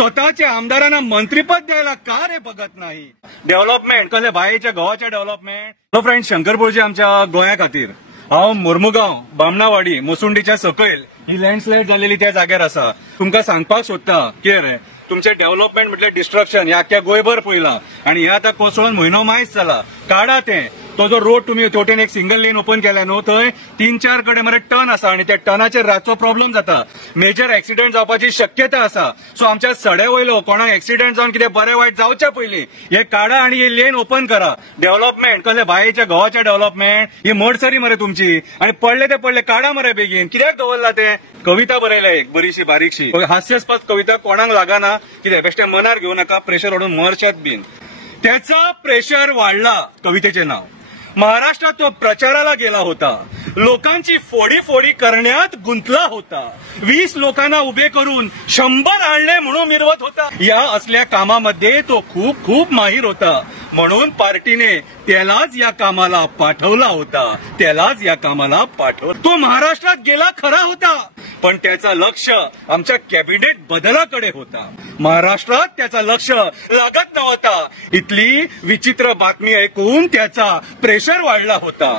स्वतःच्या आमदारांना मंत्रीपद द्यायला का रे बघत नाही? डेव्हलपमेंट कसले बायेच्या गावाच्या डेव्हलपमेंट. हॅलो फ्रेंड, शंकरपूरच्या आमच्या गोंया खातीर हांव मुर्मुगांव बामणावाडी मोसुंडीच्या सकयल ही लँडस्लायड जाल्लेली त्या जाग्यार आसा. तुमकां सांगपाक सोदता कितें रे, तुमचे डेव्हलपमेंट म्हटल्यार डिस्ट्रक्शन हे आख्या गोंयभर पयला आणि हे आतां कोसळून म्हयनो मायस जाला. काडा तें तो जो रोड तुम्ही तेवटेन एक सिंगल लेन ओपन केल्या न्हू, थंय 3-4 कडेन मरे टर्न आसा आणि त्या टर्नाचेर रातचो प्रॉब्लेम जाता. मेजर ऍक्सिडेंट जावपाची शक्यता आसा. सो आमच्या सडे वयलो कोणाक ऍक्सिडेंट जावन कितें बरें वायट जावच्या पयलीं हे काडा आणि हे लेन ओपन करा. डेव्हलपमेंट कसले बायेच्या गावाच्या डेव्हलपमेंट ही मडसरी मरे तुमची. आणि पडले ते पडले काडा मरे बेगीन. कित्याक दवरला ते? कविता बरयल्या एक बरीशी बारीकशी हास्यास्पद कविता, कोणाक लागना कितें बेश्टे मनार घेऊ नका, प्रेशर वाडून मरशात बीन. त्याचा प्रेशर वाढला. कवितेचे नाव. महाराष्ट्रात तो प्रचाराला गेला होता. लोकांची फोडीफोडी करण्यात गुंतला होता. 20 लोकांना उभे करून 100 आणले म्हणून मिरवत होता. या असल्या कामामध्ये तो खूप खूप माहीर होता. म्हणून पार्टीने त्यालाच या कामाला पाठवला होता. त्यालाच या कामाला तो महाराष्ट्रात गेला खरा होता, पण त्याचं लक्ष आमच्या कॅबिनेट बदलाकडे होता. महाराष्ट्रात त्याचं लक्ष लागत नव्हता. इथली विचित्र बातमी ऐकून त्याचा प्रेशर वाढला होता.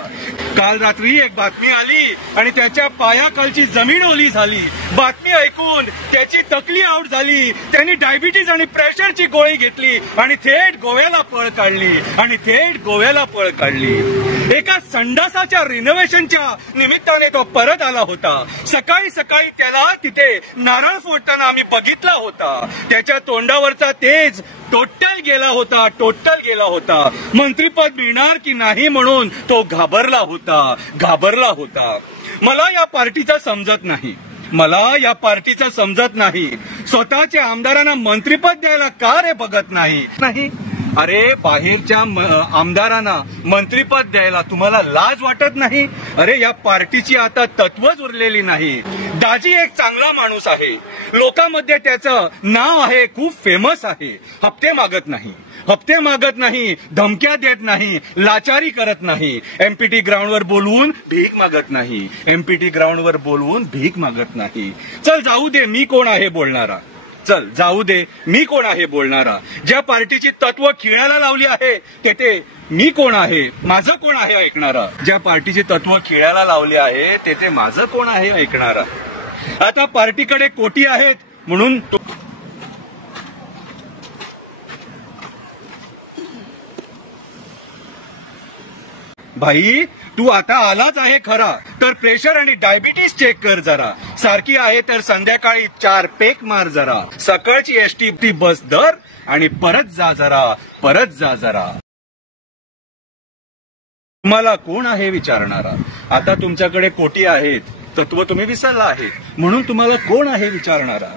काल रात्री एक बातमी आली आणि त्याच्या पायाखालची जमीन ओली झाली. बातमी ऐकून त्याची तकली आउट झाली. त्यांनी डायबिटीज आणि प्रेशरची गोळी घेतली आणि थेट गोव्याला पळ काढली. एका संडासाच्या रिनोव्हेशनच्या निमित्ताने तो परत आला होता. सकाळी त्याला तिथे नारळ फोडताना आम्ही बघितला होता. त्याच्या तोंडावरचा तेज टोटल गेला होता. मंत्रीपद मिळणार की नाही म्हणून तो घाबरला होता. मला या पार्टीचा समजत नाही. स्वतःच्या आमदारांना मंत्रीपद द्यायला का रे बघत नाही? अरे बाहेरच्या आमदारांना मंत्रीपद द्यायला तुम्हाला लाज वाटत नाही? अरे या पार्टीची आता तत्वच उरलेली नाही. दाजी एक चांगला माणूस आहे. लोकांमध्ये त्याचं नाव आहे, खूप फेमस आहे. हप्ते मागत नाही, धमक्या देत नाही, लाचारी करत नाही. एमपीटी ग्राउंडवर बोलवून भीक मागत नाही. चल जाऊ दे, मी कोण आहे बोलणारा. ज्या पार्टीची तत्व खिळायला लावली आहे तेथे मी कोण आहे, माझं कोण आहे ऐकणारा. ज्या पार्टीची तत्व खिळायला लावली आहे तेथे माझं कोण आहे ऐकणारा. आता पार्टीकडे कोटी आहेत म्हणून भाई तू आता आलाच आहे खरा, तर प्रेशर आणि डायबिटीस चेक कर जरा. सारखी आहे तर संध्याकाळी 4 पेक मार जरा. सकाळची एसटी बस धर आणि परत जा जरा. तुम्हाला कोण आहे विचारणारा. आता तुमच्याकडे कोटी आहेत, तत्व तुम्ही विसरला आहे म्हणून तुम्हाला कोण आहे विचारणारा.